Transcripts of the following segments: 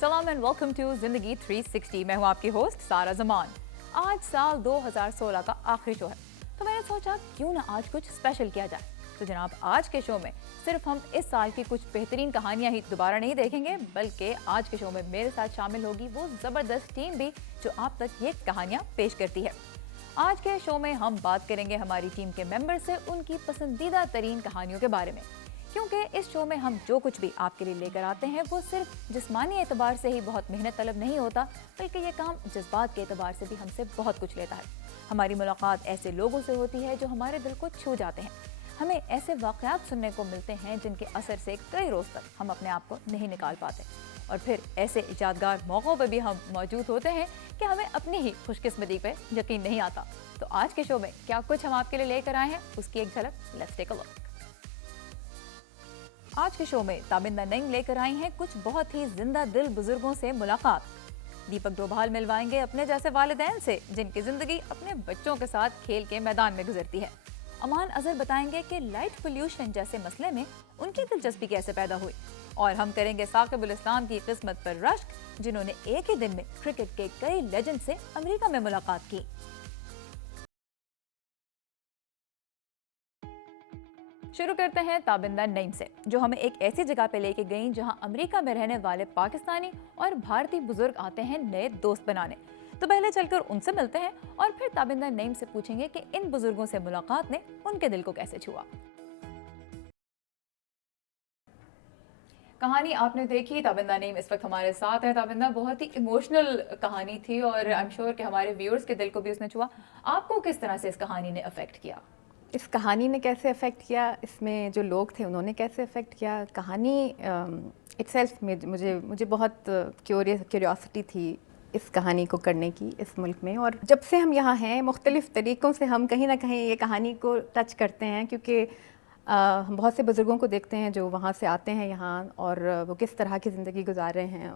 सलाम and welcome to जिंदगी 360। मैं हूँ आपकी होस्ट सारा जमान। आज साल 2016 का आखिरी शो है, तो मैंने सोचा क्यों ना आज कुछ स्पेशल किया जाए। तो जनाब, आज के शो में सिर्फ हम इस साल की कुछ बेहतरीन कहानियां ही दोबारा नहीं देखेंगे, बल्कि आज के शो में मेरे साथ शामिल होगी वो जबरदस्त टीम भी जो आप तक ये कहानियां पेश करती है। आज के शो में हम बात करेंगे हमारी टीम के मेंबर से उनकी पसंदीदा तरीन कहानियों के बारे में, क्योंकि इस शो में हम जो कुछ भी आपके लिए लेकर आते हैं वो सिर्फ जिस्मानी एतबार से ही बहुत मेहनत तलब नहीं होता, बल्कि ये काम जज्बात के एतबार से भी हमसे बहुत कुछ लेता है। हमारी मुलाकात ऐसे लोगों से होती है जो हमारे दिल को छू जाते हैं। हमें ऐसे वाक़यात सुनने को मिलते हैं जिनके असर से कई रोज़ तक हम अपने आप को नहीं निकाल पाते, और फिर ऐसे यादगार मौक़ों पर भी हम मौजूद होते हैं कि हमें अपनी ही खुशकिस्मती पे यकीन नहीं आता। तो आज के शो में क्या कुछ हम आपके लिए लेकर आए हैं, उसकी एक झलक लेट्स टेक अ लुक। आज के शो में ताबिंदा नईम लेकर आई हैं कुछ बहुत ही जिंदा दिल बुजुर्गों से मुलाकात। दीपक डोभाल मिलवाएंगे अपने जैसे वालिदैन से जिनकी जिंदगी अपने बच्चों के साथ खेल के मैदान में गुजरती है। अमान अजहर बताएंगे कि लाइट पोल्यूशन जैसे मसले में उनकी दिलचस्पी कैसे पैदा हुई। और हम करेंगे साकिबुल इस्लाम की किस्मत पर रश्क, जिन्होंने एक ही दिन में क्रिकेट के कई लेजेंड से अमेरिका में मुलाकात की। शुरू करते हैं ताबिंदा नईम से, जो हमें एक ऐसी जगह पे लेके गईं जहां अमेरिका में रहने वाले पाकिस्तानी और भारतीय बुजुर्ग आते हैं नए दोस्त बनाने। तो पहले चलकर उनसे मिलते हैं और फिर ताबिंदा नईम से पूछेंगे कि इन बुजुर्गों से मुलाकात ने उनके दिल को कैसे छुआ। कहानी आपने देखी, ताबिंदा नईम इस वक्त हमारे साथ है। ताबिंदा, बहुत ही इमोशनल कहानी थी और आई एम श्योर कि हमारे व्यूअर्स के दिल को भी उसने छुआ। आपको किस तरह से इस कहानी ने अफेक्ट किया? इस कहानी ने कैसे अफेक्ट किया, इसमें जो लोग थे उन्होंने कैसे अफेक्ट किया, कहानी इटसेल्फ में मुझे बहुत क्यूरियोसिटी थी इस कहानी को करने की इस मुल्क में। और जब से हम यहाँ हैं मुख्तलिफ़ तरीक़ों से हम कहीं ना कहीं ये कहानी को टच करते हैं, क्योंकि हम बहुत से बुज़ुर्गों को देखते हैं जो वहाँ से आते हैं यहाँ, और वो किस तरह की ज़िंदगी गुजार रहे हैं,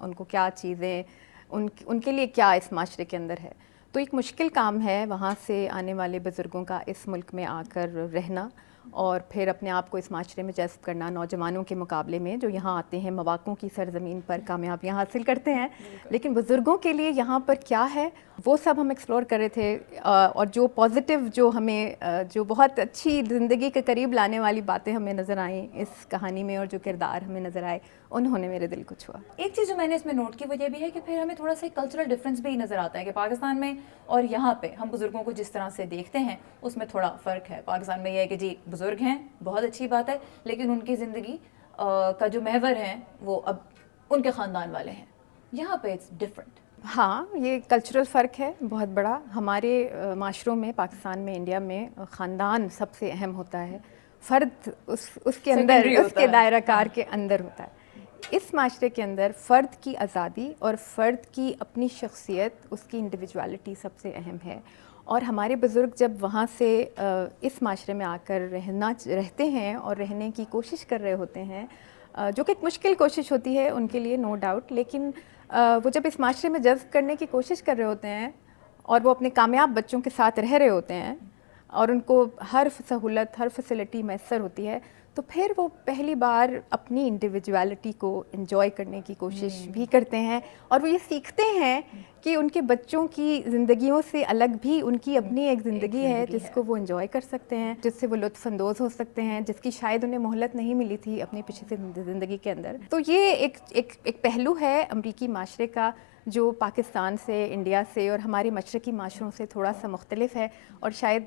उनको क्या चीज़ें उनके लिए क्या इस माशरे के अंदर है। तो एक मुश्किल काम है वहाँ से आने वाले बुज़ुर्गों का इस मुल्क में आकर रहना और फिर अपने आप को इस माशरे में जज़्ब करना, नौजवानों के मुकाबले में जो यहाँ आते हैं मौक़ों की सरज़मीन पर कामयाबियाँ हासिल करते हैं। लेकिन बुज़ुर्गों के लिए यहाँ पर क्या है वो सब हम एक्सप्लोर कर रहे थे, और जो पॉजिटिव, जो हमें जो बहुत अच्छी ज़िंदगी के करीब लाने वाली बातें हमें नज़र आईं इस कहानी में, और जो किरदार हमें नज़र आए उन्होंने मेरे दिल को छुआ। एक चीज़ जो मैंने इसमें नोट की वो ये भी है कि फिर हमें थोड़ा सा कल्चरल डिफरेंस भी नज़र आता है कि पाकिस्तान में और यहाँ पे हम बुज़ुर्गों को जिस तरह से देखते हैं उसमें थोड़ा फ़र्क है। पाकिस्तान में ये है कि जी बुज़ुर्ग हैं, बहुत अच्छी बात है, लेकिन उनकी ज़िंदगी का जो महवर है वो अब उनके ख़ानदान वाले हैं। यहाँ पे इट्स डिफरेंट। हाँ, ये कल्चरल फ़र्क है बहुत बड़ा। हमारे माशरों में, पाकिस्तान में, इंडिया में ख़ानदान सबसे अहम होता है, फ़र्द उसके अंदर, उसके दायरा कार के अंदर होता है। इस माशरे के अंदर फ़र्द की आज़ादी और फ़र्द की अपनी शख्सियत, उसकी इंडिविजुअलिटी सबसे अहम है। और हमारे बुज़ुर्ग जब वहाँ से इस माशरे में आकर रहते हैं और रहने की कोशिश कर रहे होते हैं, जो कि एक मुश्किल कोशिश होती है उनके लिए, नो डाउट, लेकिन वो जब इस माशरे में जज़्ब करने की कोशिश कर रहे होते हैं और वो अपने कामयाब बच्चों के साथ रह रहे होते हैं और उनको हर सहूलत, हर फैसिलिटी मैसर होती है, तो फिर वो पहली बार अपनी इंडिविजुअलिटी को एंजॉय करने की कोशिश भी करते हैं। और वो ये सीखते हैं कि उनके बच्चों की ज़िंदगियों से अलग भी उनकी अपनी एक ज़िंदगी है जिसको वो एंजॉय कर सकते हैं, जिससे वो लुत्फ़अंदोज़ हो सकते हैं, जिसकी शायद उन्हें मोहलत नहीं मिली थी अपनी पिछली ज़िंदगी के अंदर। तो ये एक पहलू है अमरीकी माशरे का जो पाकिस्तान से, इंडिया से और हमारे मशरक़ी माशरों से थोड़ा सा मुख्तलिफ है, और शायद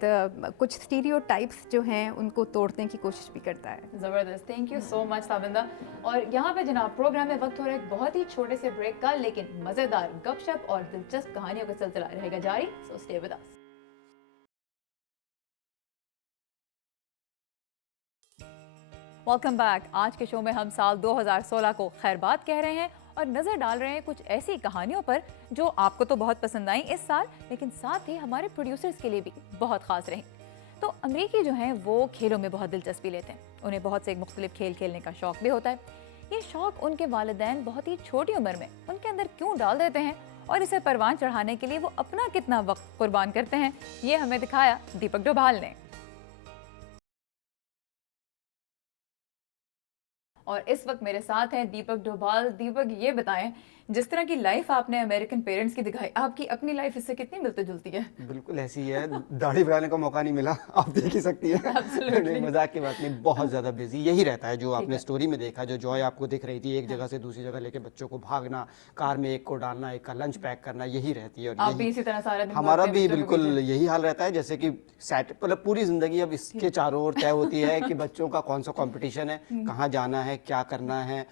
कुछ स्टीरियोटाइप्स जो हैं उनको तोड़ने की कोशिश भी करता है। ज़बरदस्त, thank you so much Tabinda. और यहाँ पे जनाब प्रोग्राम में वक्त हो रहा है एक बहुत ही छोटे से ब्रेक का, लेकिन मज़ेदार गपशप और दिलचस्प कहानियों का सिलसिला रहेगा जारी, so stay with us. Welcome back. आज के शो में हम साल 2016 को खैरबाद कह रहे हैं और नज़र डाल रहे हैं कुछ ऐसी कहानियों पर जो आपको तो बहुत पसंद आई इस साल, लेकिन साथ ही हमारे प्रोड्यूसर्स के लिए भी बहुत ख़ास रही। तो अमरीकी जो हैं वो खेलों में बहुत दिलचस्पी लेते हैं, उन्हें बहुत से मुख्तलिफ खेल खेलने का शौक़ भी होता है। ये शौक़ उनके वालिदैन बहुत ही छोटी उम्र में उनके अंदर क्यों डाल देते हैं और इसे परवान चढ़ाने के लिए वो अपना कितना वक्त कुर्बान करते हैं, ये हमें दिखाया दीपक डोभाल ने। اور اس وقت میرے ساتھ ہیں دیپک ڈوبھال. دیپک, یہ بتائیں, جس طرح کی لائف آپ نے امریکن پیرنٹس کی دکھائی, آپ کی اپنی لائف اس سے کتنی ملتی جلتی ہے؟ بالکل ایسی ہے, داڑھی بڑھانے کا موقع نہیں ملا, آپ دیکھ ہی سکتی ہیں. نہیں, مذاق کی بات نہیں, بہت زیادہ بزی یہی رہتا ہے جو آپ نے سٹوری میں دیکھا, جو جوائے آپ کو دکھ رہی تھی ایک جگہ سے دوسری جگہ لے کے بچوں کو بھاگنا, کار میں ایک کو ڈالنا, ایک کا لنچ پیک کرنا, یہی رہتی ہے. اور اسی طرح سارا دن ہمارا بھی بالکل یہی حال رہتا ہے, جیسے کہ مطلب پوری زندگی اب اس کے چاروں اور طے ہوتی ہے کہ بچوں کا کون سا کمپٹیشن ہے, کہاں جانا ہے, کیا کرنا ہے,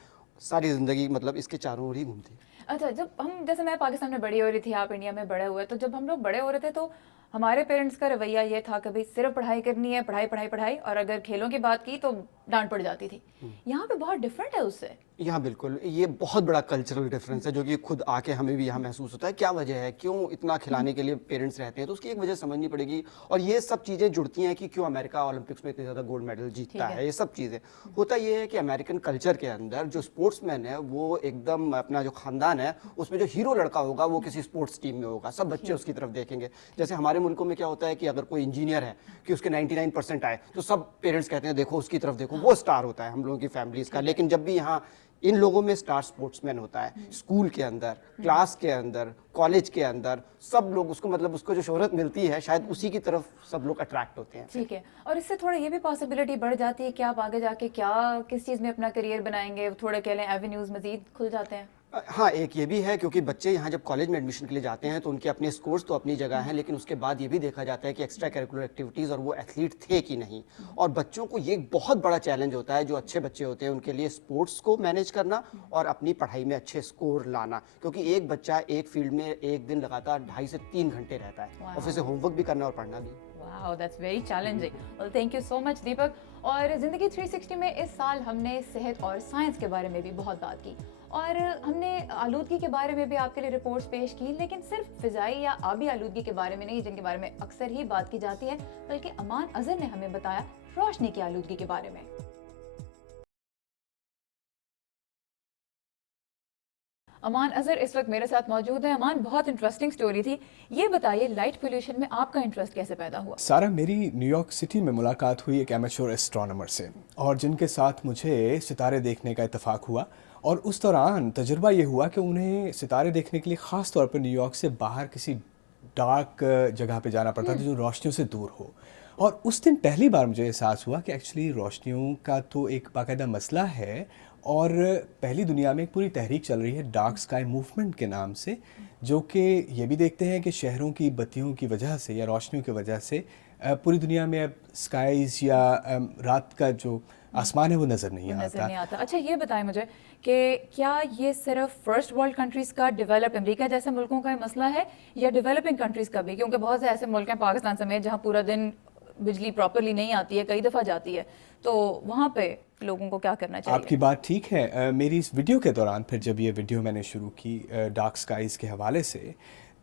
ساری زندگی مطلب اس کے چاروں اور ہی گھومتی ہے. اچھا, جب ہم, جیسے میں پاکستان میں بڑی ہو رہی تھی, آپ انڈیا میں بڑے ہوئے, تو جب ہم لوگ بڑے ہو رہے تھے تو ہمارے پیرنٹس کا رویہ یہ تھا کہ بھائی صرف پڑھائی کرنی ہے, پڑھائی پڑھائی پڑھائی, اور اگر کھیلوں کی بات کی تو ڈانٹ پڑ جاتی تھی. یہاں پہ بہت ڈفرینٹ ہے اس سے. یہاں بالکل یہ بہت بڑا کلچرل ڈفرینس ہے جو کہ خود آ کے ہمیں بھی یہاں محسوس ہوتا ہے. کیا وجہ ہے, کیوں اتنا کھلانے کے لیے پیرنٹس رہتے ہیں؟ تو اس کی ایک وجہ سمجھنی پڑے گی, اور یہ سب چیزیں جڑتی ہیں کہ کیوں امریکہ اولمپکس میں اتنے زیادہ گولڈ میڈل جیتتا ہے. یہ سب چیزیں ہوتا یہ ہے کہ امریکن کلچر کے اندر جو اسپورٹس مین ہے وہ ایک دم اپنا جو خاندان ہے اس میں جو ہیرو لڑکا ہوگا وہ کسی اسپورٹس ٹیم میں ہوگا, سب بچے اس کی طرف دیکھیں گے. جیسے ہمارے ملکوں میں کیا ہوتا ہے کہ اگر کوئی انجینئر ہے کہ اس کے 99% آئے تو سب پیرنٹس کہتے ہیں دیکھو اس کی طرف دیکھو, وہ اسٹار ہوتا ہے ہم لوگوں کی فیملیز کا. لیکن جب بھی یہاں ان لوگوں میں اسٹار اسپورٹس مین ہوتا ہے, اسکول کے اندر, کلاس کے اندر, کالج کے اندر, سب لوگ اس کو مطلب اس کو جو شہرت ملتی ہے شاید اسی کی طرف سب لوگ اٹریکٹ ہوتے ہیں. ٹھیک ہے, اور اس سے تھوڑا یہ بھی پاسبلٹی بڑھ جاتی ہے کہ آپ آگے جا کے کیا کس چیز میں اپنا کریئر بنائیں گے, تھوڑے کہہ لیں ایونیوز مزید کھل جاتے ہیں. ہاں, ایک یہ بھی ہے کیونکہ بچے یہاں جب کالج میں ایڈمیشن کے لیے جاتے ہیں تو ان کے اپنے اسکورس تو اپنی جگہ ہیں, لیکن اس کے بعد یہ بھی دیکھا جاتا ہے کہ ایکسٹرا کریکولر ایکٹیویٹیز اور وہ ایتھلیٹ تھے کہ نہیں. اور بچوں کو یہ بہت بڑا چیلنج ہوتا ہے, جو اچھے بچے ہوتے ہیں ان کے لیے اسپورٹس کو مینیج کرنا اور اپنی پڑھائی میں اچھے اسکور لانا, کیونکہ ایک بچہ ایک فیلڈ میں ایک دن لگاتار 2.5 سے 3 گھنٹے رہتا ہے, اور پھر سے ہوم ورک بھی کرنا اور پڑھنا بھی. Wow, that's very challenging. Well, thank you so much, Deepak. اور زندگی 360 میں اس سال ہم نے صحت اور سائنس کے بارے میں بھی بہت بات کی, اور ہم نے آلودگی کے بارے میں بھی آپ کے لیے رپورٹس پیش کی, لیکن صرف فضائی یا آبی آلودگی کے بارے میں نہیں, جن کے بارے میں اکثر ہی بات کی جاتی ہے, بلکہ امان اظہر نے ہمیں بتایا روشنی کی آلودگی کے بارے میں. امان اظہر اس وقت میرے ساتھ موجود ہے. امان, بہت انٹرسٹنگ سٹوری تھی, یہ بتائیے لائٹ پولیوشن میں آپ کا انٹرسٹ کیسے پیدا ہوا؟ سارا, میری نیو یارک سٹی میں ملاقات ہوئی ایک ایمیچور ایسٹرونامر سے, اور جن کے ساتھ مجھے ستارے دیکھنے کا اتفاق ہوا. اور اس دوران تجربہ یہ ہوا کہ انہیں ستارے دیکھنے کے لیے خاص طور پر نیو یارک سے باہر کسی ڈارک جگہ پہ جانا پڑتا تھا جو روشنیوں سے دور ہو. اور اس دن پہلی بار مجھے احساس ہوا کہ ایکچولی روشنیوں کا تو ایک باقاعدہ مسئلہ ہے, اور پہلی دنیا میں ایک پوری تحریک چل رہی ہے ڈارک سکائی موومنٹ کے نام سے, جو کہ یہ بھی دیکھتے ہیں کہ شہروں کی بتیوں کی وجہ سے یا روشنیوں کی وجہ سے پوری دنیا میں اب سکائیز یا رات کا جو آسمان ہے وہ نظر نہیں آتا. اچھا, یہ بتائیں مجھے کہ کیا یہ صرف فرسٹ ورلڈ کنٹریز کا, ڈیولپڈ امریکہ جیسے ملکوں کا مسئلہ ہے, یا ڈیولپنگ کنٹریز کا بھی؟ کیونکہ بہت سے ایسے ملک ہیں پاکستان سمیت جہاں پورا دن بجلی پراپرلی نہیں آتی ہے, کئی دفعہ جاتی ہے, تو وہاں پہ لوگوں کو کیا کرنا چاہیے؟ آپ کی بات ٹھیک ہے. میری اس ویڈیو کے دوران پھر جب یہ ویڈیو میں نے شروع کی ڈارک سکائیز کے حوالے سے,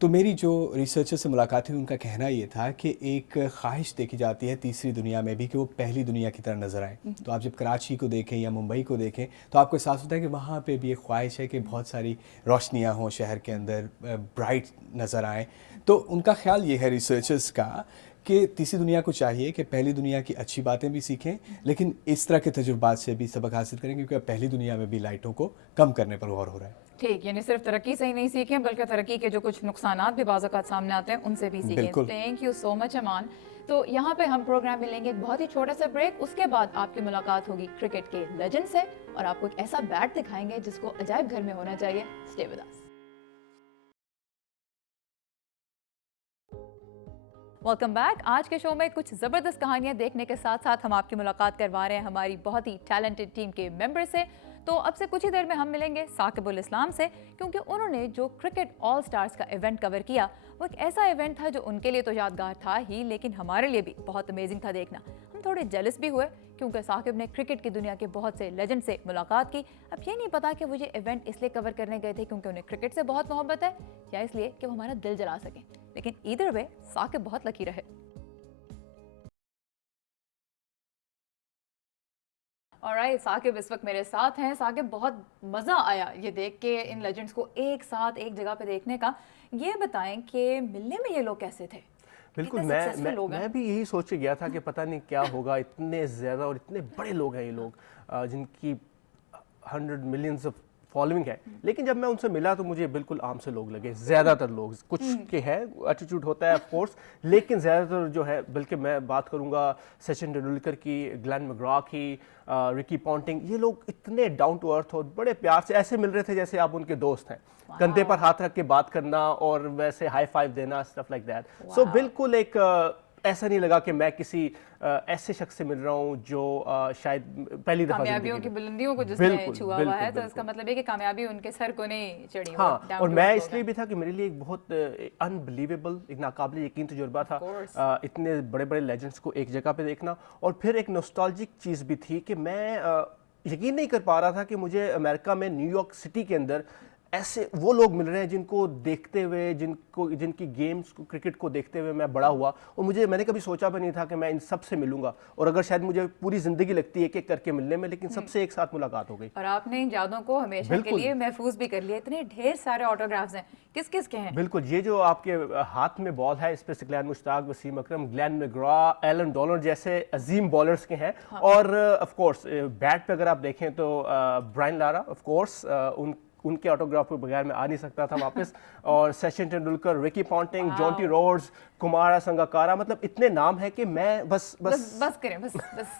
تو میری جو ریسرچر سے ملاقات ہوئی ان کا کہنا یہ تھا کہ ایک خواہش دیکھی جاتی ہے تیسری دنیا میں بھی کہ وہ پہلی دنیا کی طرح نظر آئیں. تو آپ جب کراچی کو دیکھیں یا ممبئی کو دیکھیں تو آپ کو احساس ہوتا ہے کہ وہاں پہ بھی ایک خواہش ہے کہ بہت ساری روشنیاں ہوں شہر کے اندر, برائٹ نظر آئیں. تو ان کا خیال یہ ہے ریسرچرز کا کہ تیسری دنیا کو چاہیے کہ پہلی دنیا کی اچھی باتیں بھی سیکھیں, لیکن اس طرح کے تجربات سے بھی سبق حاصل کریں, کیونکہ پہلی دنیا میں بھی لائٹوں کو کم کرنے پر غور ہو رہا ہے. ٹھیک, یعنی صرف ترقی سے ہی نہیں سیکھیں بلکہ ترقی کے جو کچھ نقصانات بھی بعض اوقات سامنے آتے ہیں ان سے بھی سیکھیں. تھینک یو سو مچ امان. تو یہاں پہ ہم پروگرام میں لیں گے ایک بہت ہی چھوٹا سا بریک, اس کے بعد آپ کی ملاقات ہوگی کرکٹ کے لیجنڈ سے, اور آپ کو ایک ایسا بیٹ دکھائیں گے جس کو عجائب گھر میں ہونا چاہیے. Stay with us. Welcome back. آج کے شو میں کچھ زبردست کہانیاں دیکھنے کے ساتھ ساتھ ہم آپ کی ملاقات کروا رہے ہیں ہماری بہت ہی ٹیلنٹڈ ٹیم کے ممبر سے. تو اب سے کچھ ہی دیر میں ہم ملیں گے ثاقب الاسلام سے, کیونکہ انہوں نے جو کرکٹ آل سٹارز کا ایونٹ کور کیا وہ ایک ایسا ایونٹ تھا جو ان کے لیے تو یادگار تھا ہی, لیکن ہمارے لیے بھی بہت امیزنگ تھا دیکھنا. ہم تھوڑے جیلس بھی ہوئے کیونکہ ثاقب نے کرکٹ کی دنیا کے بہت سے لیجنڈ سے ملاقات کی. اب یہ نہیں پتا کہ وہ یہ ایونٹ اس لیے کور کرنے گئے تھے کیونکہ انہیں کرکٹ سے بہت محبت ہے, یا اس لیے کہ وہ ہمارا دل جلا سکیں, لیکن ایدر وے ثاقب بہت لکی رہے. alright, ثاقب اس وقت میرے ساتھ ہیں. ثاقب, بہت مزہ آیا یہ دیکھ کے ان لیجنڈز کو ایک ساتھ ایک جگہ پہ دیکھنے کا. یہ بتائیں کہ ملنے میں یہ لوگ کیسے تھے؟ بالکل, میں بھی یہی سوچ کے گیا تھا کہ پتہ نہیں کیا ہوگا, اتنے زیادہ اور اتنے بڑے لوگ ہیں یہ لوگ, جن کی 100 मिलियंस ऑफ फॉलोइंग है, लेकिन जब मैं उनसे मिला तो मुझे बिल्कुल आम से लोग लगे, ज़्यादातर लोग, कुछ के है एटीट्यूड होता है ऑफ कोर्स, लेकिन ज़्यादातर जो है, बल्कि मैं बात करूँगा सचिन तेंदुलकर की, ग्लेन मैकग्रा की, रिकी पॉन्टिंग, ये लोग इतने डाउन टू अर्थ और बड़े प्यार से ऐसे मिल रहे थे जैसे आप उनके दोस्त हैं, कंधे पर हाथ रख के बात करना और वैसे हाई फाइव देना, स्टफ लाइक दैट। सो बिल्कुल एक ऐसा नहीं लगा कि मैं किसी ऐसे शख्स से मिल रहा हूँ जो शायद पहली दफा कामयाबियों की बुलंदियों को जिसने छुआ हुआ है, तो इसका मतलब है कि कामयाबी उनके सर को नहीं चढ़ी। हाँ, और मैं इसलिए भी था कि मेरे लिए एक बहुत अनबिलीवेबल, एक नाकाबिल यकीन तजुर्बा था इतने बड़े बड़े लेजेंड्स को एक जगह पे देखना, और फिर एक नॉस्टैल्जिक चीज़ भी थी कि मैं यकीन नहीं कर पा रहा था कि मुझे अमेरिका में न्यूयॉर्क सिटी के अंदर ऐसे वो लोग मिल रहे हैं जिनको देखते हुए, जिनकी गेम्स को, क्रिकेट को देखते हुए मैं बड़ा हुआ, और मैंने कभी सोचा भी नहीं था कि मैं इन सब से मिलूंगा, और अगर शायद मुझे पूरी ज़िंदगी लगती है एक एक करके मिलने में, लेकिन सबसे एक साथ मुलाकात हो गई। और आपने इन यादों को हमेशा के लिए महफूज भी कर लिया। इतने ढेर सारे ऑटोग्राफ्स हैं, किस किस के हैं? बिल्कुल, ये जो आपके हाथ में बॉल है, इस पर सिकलैन मुश्ताक, वसीम अकरम, ग्लेन मैकग्रा, एलन डॉलर जैसे अजीम बॉलर्स के हैं। और ऑफ कोर्स बैट पे अगर आप देखें तो ब्रायन लारा, ऑफ कोर्स उनके ऑटोग्राफ के बगैर मैं आ नहीं सकता था वापस, और Sachin Tendulkar, Ricky Ponting, Jonty Rhodes, Kumara Sangakkara, मतलब इतने नाम है कि मैं बस करें, बस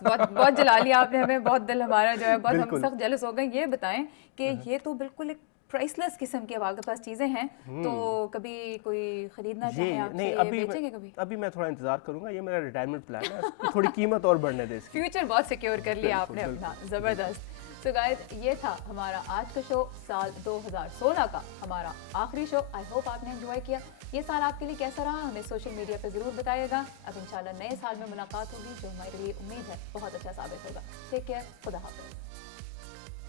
बहुत जला लिया आपने हमें, बहुत दिल हमारा जो है बहुत हम सख्त जेलस हो गए। ये बताएं कि ये तो बिल्कुल एक प्राइसलेस किस्म की आपके पास चीजें हैं, तो कभी कोई खरीदना चाहे आपसे, बेचेंगे कभी? अभी मैं थोड़ा इंतजार करूंगा, ये मेरा रिटायरमेंट प्लान है, थोड़ी कीमत और बढ़ने दे इसकी। फ्यूचर बहुत सिक्योर कर लिया आपने अपना, जबरदस्त। तो गाइस, ये था हमारा आज का शो, साल 2016 का हमारा आखिरी शो। आई होप आपने एंजॉय किया। ये साल आपके लिए कैसा रहा हमें सोशल मीडिया पे ज़रूर बताइएगा। अब इंशाल्लाह नए साल में मुलाकात होगी जो हमारे लिए उम्मीद है बहुत अच्छा साबित होगा। टेक केयर, खुदा हाफ़िज़।